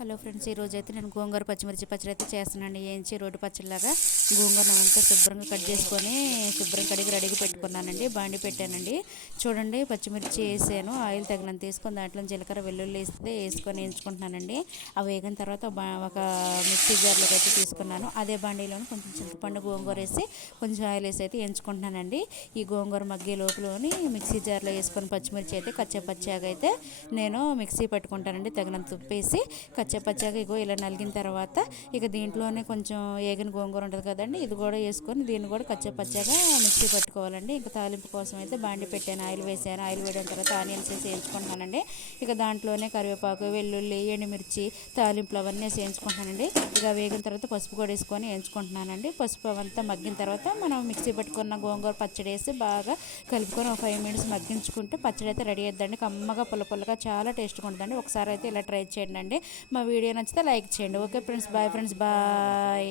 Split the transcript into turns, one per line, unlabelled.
Hello friends ఈరోజు అయితే నేను గోంగూర పచ్చిమిర్చి పచ్చడి అయితే చేస్తున్నాను ఏంచి రోడ్డు పచ్చడిలాగా గోంగూర అంతా శుభ్రంగా కట్ చేసుకొని శుభ్రం కడిగి రెడీగా పెట్టుకున్నానండి. బాండి పెట్టానండి. చూడండి పచ్చిమిర్చి వేసాను. ఆయిల్ తగినంత తీసుకొని దాంట్లో జీలకర్ర వెల్లుల్లి వేస్తే వేసుకొని వేయించుకుంటున్నానండి. అవి వేగిన తర్వాత ఒక మిక్సీ జార్లోకి అయితే తీసుకున్నాను. అదే బాండీలో కొంచెం చింతపండు గోంగూర వేసి కొంచెం ఆయిల్ వేసి అయితే వేయించుకుంటున్నానండి. ఈ గోంగూర మగ్గే లోపలని మిక్సీ జార్లో వేసుకొని పచ్చిమిర్చి అయితే కచ్చా పచ్చాగా అయితే నేను మిక్సీ పెట్టుకుంటానండి. తగినంత ఉప్పు వేసి కచ్చపచ్చగా ఇగో ఇలా నలిగిన తర్వాత ఇక దీంట్లోనే కొంచెం ఏగిన గోంగూర ఉంటుంది కదండి ఇది కూడా వేసుకొని దీన్ని కూడా కచ్చపచ్చగా మిక్సీ పెట్టుకోవాలండి. ఇంకా తాలింపు కోసం అయితే బాండి పెట్టాను ఆయిల్ వేసాను. ఆయిల్ వేయడం తర్వాత ఆనియన్స్ వేసి వేయించుకుంటున్నానండి. ఇక దాంట్లోనే కరివేపాకు వెల్లుల్లి ఎండుమిర్చి తాలింపులు అవన్నీ వేసి వేయించుకుంటున్నానండి. ఇక వేగిన తర్వాత పసుపు కూడా వేసుకొని వేయించుకుంటున్నానండి. పసుపు అవంతా మగ్గిన తర్వాత మనం మిక్సీ పెట్టుకున్న గోంగూర పచ్చడి వేసి బాగా కలుపుకొని ఒక ఫైవ్ మినిట్స్ మగ్గించుకుంటే పచ్చడి అయితే రెడీ అవుతుందండి కమ్మగా పుల్ల పుల్లగా చాలా టేస్ట్గా ఉంటుందండి. ఒకసారి అయితే ఇలా ట్రై చేయండి మా వీడియో నచ్చితే లైక్ చేయండి. Okay friends. Bye friends. Bye.